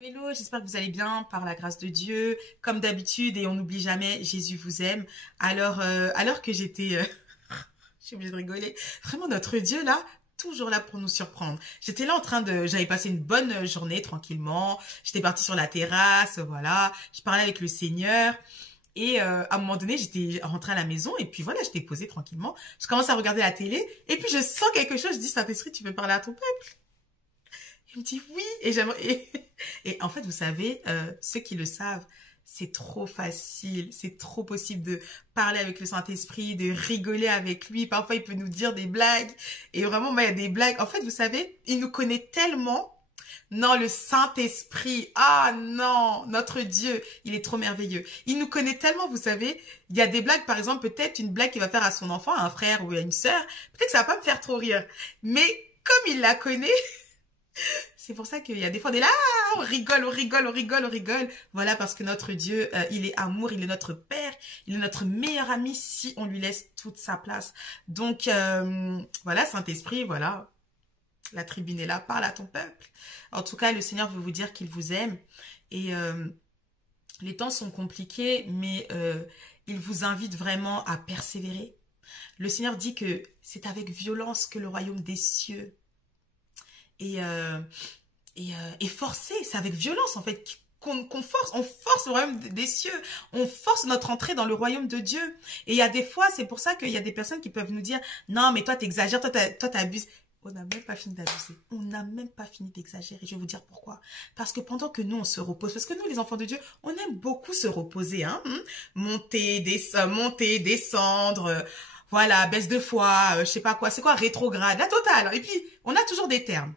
Hello, j'espère que vous allez bien par la grâce de Dieu, comme d'habitude, et on n'oublie jamais, Jésus vous aime. Alors que j'étais, je suis obligée de rigoler, vraiment notre Dieu là, toujours là pour nous surprendre. J'étais là j'avais passé une bonne journée tranquillement, j'étais partie sur la terrasse, voilà, je parlais avec le Seigneur, et à un moment donné, j'étais rentrée à la maison, et puis voilà, j'étais posée tranquillement, je commence à regarder la télé, et puis je sens quelque chose, je dis, Saint-Esprit, tu veux parler à ton peuple? Il me dit oui. Et en fait, vous savez, ceux qui le savent, c'est trop facile, c'est trop possible de parler avec le Saint-Esprit, de rigoler avec lui. Parfois, il peut nous dire des blagues. Et vraiment, moi, il y a des blagues. En fait, vous savez, il nous connaît tellement. Non, le Saint-Esprit. Ah non, notre Dieu, il est trop merveilleux. Il nous connaît tellement, vous savez. Il y a des blagues, par exemple, peut-être une blague qu'il va faire à son enfant, à un frère ou à une sœur. Peut-être que ça va pas me faire trop rire. Mais comme il la connaît, c'est pour ça qu'il y a des fois, on est là, on rigole, on rigole, on rigole, on rigole. Voilà, parce que notre Dieu, il est amour, il est notre Père, il est notre meilleur ami si on lui laisse toute sa place. Donc, voilà, Saint-Esprit, voilà, la tribune est là, parle à ton peuple. En tout cas, le Seigneur veut vous dire qu'il vous aime. Et les temps sont compliqués, mais il vous invite vraiment à persévérer. Le Seigneur dit que c'est avec violence que le royaume des cieux et forcer, c'est avec violence en fait qu'on force, on force le royaume des cieux, on force notre entrée dans le royaume de Dieu. Et il y a des fois, c'est pour ça qu'il y a des personnes qui peuvent nous dire, non mais toi t'exagères, toi t'abuses. On n'a même pas fini d'abuser, on n'a même pas fini d'exagérer. Je vais vous dire pourquoi. Parce que pendant que nous on se repose, parce que nous les enfants de Dieu, on aime beaucoup se reposer, hein, monter, descendre, voilà, baisse de foi, je sais pas quoi, c'est quoi, rétrograde, la totale. Et puis on a toujours des termes.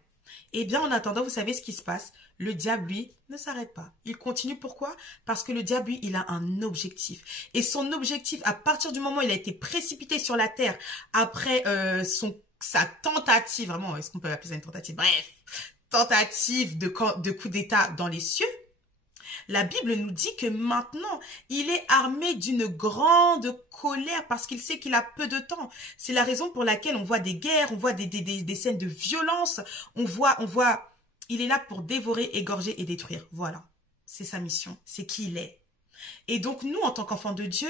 Eh bien, en attendant, vous savez ce qui se passe. Le diable, lui, ne s'arrête pas. Il continue. Pourquoi? Parce que le diable, lui, il a un objectif. Et son objectif, à partir du moment où il a été précipité sur la terre, après sa tentative, vraiment, est-ce qu'on peut appeler ça une tentative? Bref, tentative de coup d'État dans les cieux, la Bible nous dit que maintenant, il est armé d'une grande colère parce qu'il sait qu'il a peu de temps. C'est la raison pour laquelle on voit des guerres, on voit des scènes de violence, on voit, il est là pour dévorer, égorger et détruire. Voilà, c'est sa mission, c'est qui il est. Et donc nous, en tant qu'enfants de Dieu,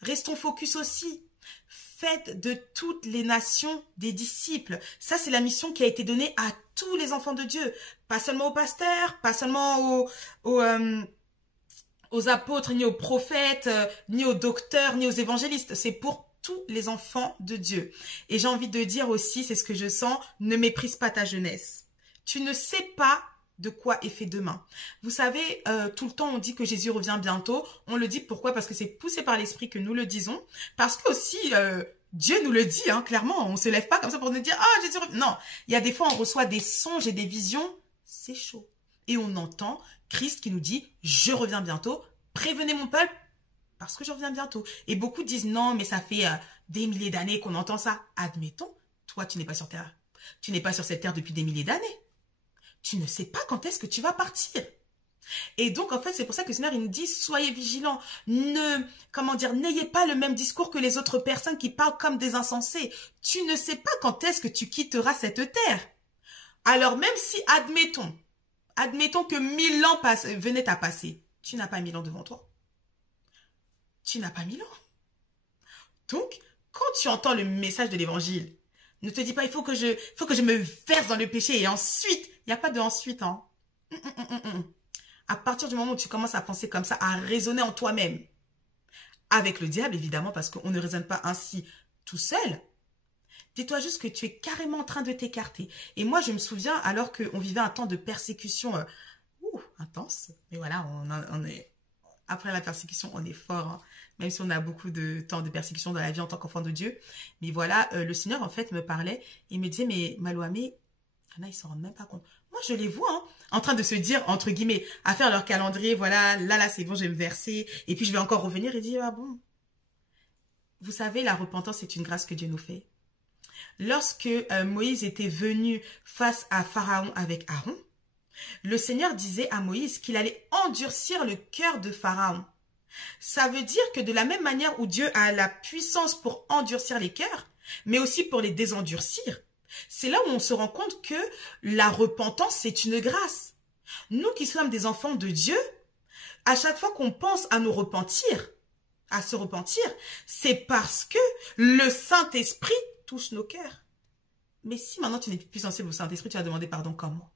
restons focus aussi. Faites de toutes les nations des disciples. Ça, c'est la mission qui a été donnée à tous les enfants de Dieu. Pas seulement aux pasteurs, pas seulement aux apôtres, ni aux prophètes, ni aux docteurs, ni aux évangélistes. C'est pour tous les enfants de Dieu. Et j'ai envie de dire aussi, c'est ce que je sens, ne méprise pas ta jeunesse. Tu ne sais pas de quoi est fait demain. Vous savez, tout le temps on dit que Jésus revient bientôt. On le dit pourquoi? Parce que c'est poussé par l'Esprit que nous le disons. Parce que aussi, Dieu nous le dit, hein, clairement. On se lève pas comme ça pour nous dire, ah, Jésus revient. Non, il y a des fois on reçoit des songes et des visions. C'est chaud. Et on entend Christ qui nous dit, je reviens bientôt. Prévenez mon peuple parce que je reviens bientôt. Et beaucoup disent, non, mais ça fait des milliers d'années qu'on entend ça. Admettons, toi, tu n'es pas sur terre. Tu n'es pas sur cette terre depuis des milliers d'années. Tu ne sais pas quand est-ce que tu vas partir. Et donc, en fait, c'est pour ça que le Seigneur, il nous dit, soyez vigilants. N'ayez pas le même discours que les autres personnes qui parlent comme des insensés. Tu ne sais pas quand est-ce que tu quitteras cette terre. Alors, même si, admettons que 1000 ans venaient à passer, tu n'as pas 1000 ans devant toi. Tu n'as pas 1000 ans. Donc, quand tu entends le message de l'évangile, ne te dis pas, il faut que je me verse dans le péché et ensuite, il n'y a pas de ensuite, hein. À partir du moment où tu commences à penser comme ça, à raisonner en toi-même, avec le diable, évidemment, parce qu'on ne raisonne pas ainsi tout seul, dis-toi juste que tu es carrément en train de t'écarter. Et moi, je me souviens, alors qu'on vivait un temps de persécution intense, mais voilà, on est... Après la persécution, on est fort, hein, même si on a beaucoup de temps de persécution dans la vie en tant qu'enfant de Dieu. Mais voilà, le Seigneur, en fait, me parlait. Il me disait, mais Malouamé, il y en a, ils s'en rendent même pas compte. Moi, je les vois, hein, en train de se dire, entre guillemets, à faire leur calendrier, voilà, là, c'est bon, je vais me verser, et puis je vais encore revenir et dire, ah bon. Vous savez, la repentance est une grâce que Dieu nous fait. Lorsque Moïse était venu face à Pharaon avec Aaron, le Seigneur disait à Moïse qu'il allait endurcir le cœur de Pharaon. Ça veut dire que de la même manière où Dieu a la puissance pour endurcir les cœurs, mais aussi pour les désendurcir, c'est là où on se rend compte que la repentance, c'est une grâce. Nous qui sommes des enfants de Dieu, à chaque fois qu'on pense à nous repentir, à se repentir, c'est parce que le Saint-Esprit touche nos cœurs. Mais si maintenant tu n'es plus sensible au Saint-Esprit, tu vas demander pardon comment?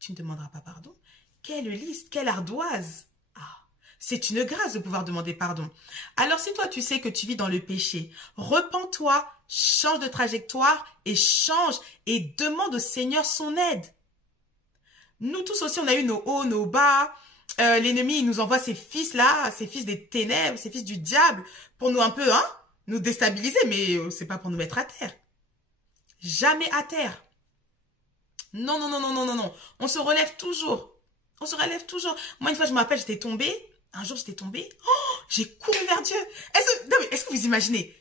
Tu ne demanderas pas pardon. Quelle liste, quelle ardoise! Ah, c'est une grâce de pouvoir demander pardon. Alors si toi tu sais que tu vis dans le péché, repens-toi, change de trajectoire et change et demande au Seigneur son aide. Nous tous aussi, on a eu nos hauts, nos bas. L'ennemi, il nous envoie ces fils-là, ces fils des ténèbres, ces fils du diable, pour nous un peu, hein, nous déstabiliser, mais c'est pas pour nous mettre à terre. Jamais à terre. Non, non, non, non, non, non, non. On se relève toujours. On se relève toujours. Moi, une fois, je me rappelle, j'étais tombée. Un jour, j'étais tombée. Oh, j'ai couru vers Dieu. Est-ce que vous imaginez?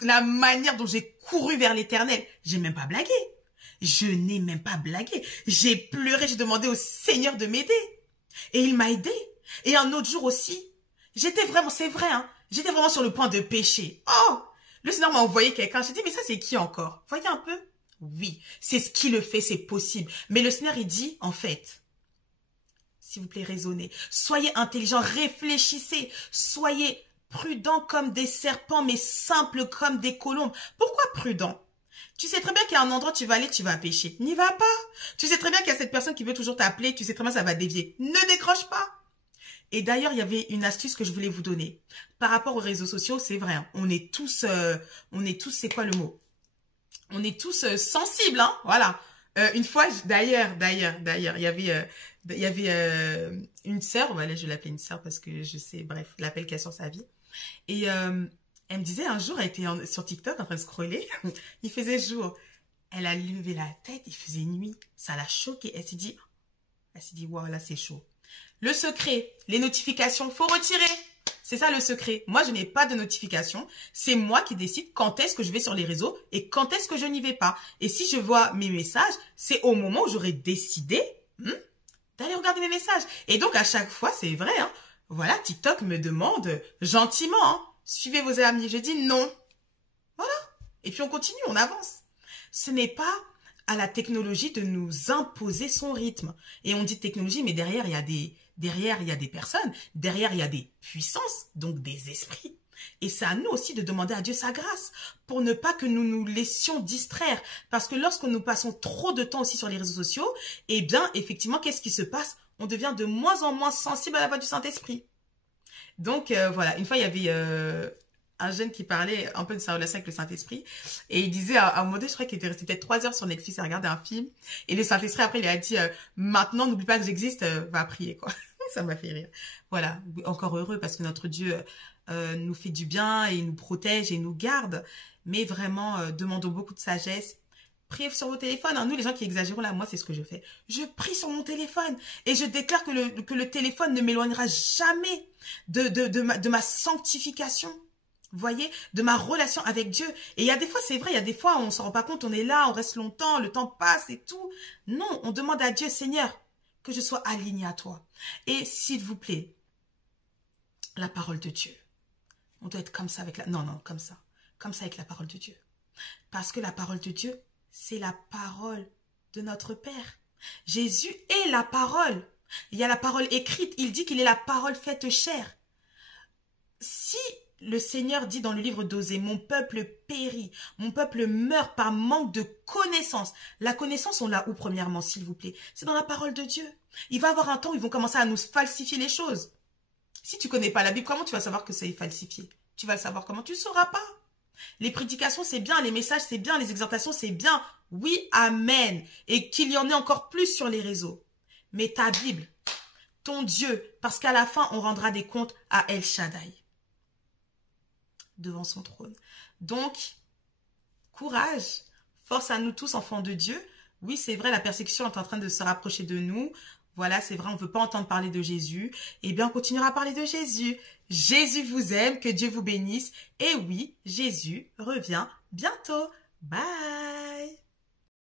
La manière dont j'ai couru vers l'Éternel. J'ai même pas blagué. Je n'ai même pas blagué. J'ai pleuré, j'ai demandé au Seigneur de m'aider. Et il m'a aidé. Et un autre jour aussi, j'étais vraiment, c'est vrai, hein, j'étais vraiment sur le point de pécher. Oh, le Seigneur m'a envoyé quelqu'un. J'ai dit, mais ça, c'est qui encore? Voyez un peu? Oui, c'est ce qui le fait, c'est possible. Mais le Seigneur, il dit, en fait, s'il vous plaît, raisonnez. Soyez intelligents, réfléchissez. Soyez prudents comme des serpents, mais simples comme des colombes. Pourquoi prudents? Tu sais très bien qu'il y a un endroit où tu vas aller, tu vas pécher. N'y va pas. Tu sais très bien qu'il y a cette personne qui veut toujours t'appeler. Tu sais très bien que ça va dévier. Ne décroche pas. Et d'ailleurs, il y avait une astuce que je voulais vous donner. Par rapport aux réseaux sociaux, c'est vrai. Hein, on est tous, c'est quoi le mot? On est tous sensibles, hein. Voilà. Une fois, d'ailleurs, il y avait une sœur. Voilà, je l'appelle une sœur parce que je sais, bref, l'appel qu'il y a sur sa vie. Et elle me disait un jour, elle était sur TikTok en train de scroller, il faisait jour. Elle a levé la tête, il faisait nuit. Ça l'a choquée. Elle s'est dit, waouh, là c'est chaud. Le secret, les notifications, faut retirer. C'est ça le secret. Moi, je n'ai pas de notification. C'est moi qui décide quand est-ce que je vais sur les réseaux et quand est-ce que je n'y vais pas. Et si je vois mes messages, c'est au moment où j'aurai décidé d'aller regarder mes messages. Et donc, à chaque fois, c'est vrai, hein, voilà, TikTok me demande gentiment, hein, suivez vos amis. Je dis non. Voilà. Et puis on continue, on avance. Ce n'est pas à la technologie de nous imposer son rythme. Et on dit technologie, mais derrière, il y a des personnes. Derrière, il y a des puissances, donc des esprits. Et c'est à nous aussi de demander à Dieu sa grâce pour ne pas que nous nous laissions distraire. Parce que lorsque nous passons trop de temps aussi sur les réseaux sociaux, eh bien, effectivement, qu'est-ce qui se passe? On devient de moins en moins sensible à la voix du Saint-Esprit. Donc, voilà, une fois, il y avait un jeune qui parlait un peu de sa relation avec le Saint-Esprit. Et il disait, à un moment donné, je crois qu'il était resté peut-être 3 heures sur Netflix à regarder un film. Et le Saint-Esprit, après, il a dit, maintenant, n'oublie pas que j'existe, va prier, quoi. Ça m'a fait rire. Voilà, encore heureux parce que notre Dieu nous fait du bien et nous protège et nous garde. Mais vraiment, demandons beaucoup de sagesse. Priez sur vos téléphones. Hein. Nous, les gens qui exagérons là, moi, c'est ce que je fais. Je prie sur mon téléphone et je déclare que le téléphone ne m'éloignera jamais de ma sanctification. Vous voyez, de ma relation avec Dieu. Et il y a des fois, c'est vrai, il y a des fois, on s'en rend pas compte, on est là, on reste longtemps, le temps passe et tout. Non, on demande à Dieu, Seigneur, que je sois aligné à toi. Et s'il vous plaît, la parole de Dieu. On doit être comme ça avec la... Non, comme ça. Comme ça avec la parole de Dieu. Parce que la parole de Dieu, c'est la parole de notre Père. Jésus est la parole. Il y a la parole écrite. Il dit qu'il est la parole faite chair. Si le Seigneur dit dans le livre d'Osée, mon peuple périt, mon peuple meurt par manque de connaissance. La connaissance, on l'a où premièrement, s'il vous plaît? C'est dans la parole de Dieu. Il va y avoir un temps où ils vont commencer à nous falsifier les choses. Si tu connais pas la Bible, comment tu vas savoir que c'est falsifié? Tu vas le savoir comment? Tu ne sauras pas. Les prédications, c'est bien, les messages, c'est bien, les exhortations, c'est bien. Oui, amen. Et qu'il y en ait encore plus sur les réseaux. Mais ta Bible, ton Dieu, parce qu'à la fin, on rendra des comptes à El Shaddai. Devant son trône. Donc, courage, force à nous tous, enfants de Dieu. Oui, c'est vrai, la persécution est en train de se rapprocher de nous. Voilà, c'est vrai, on ne veut pas entendre parler de Jésus. Eh bien, on continuera à parler de Jésus. Jésus vous aime, que Dieu vous bénisse. Et oui, Jésus revient bientôt. Bye!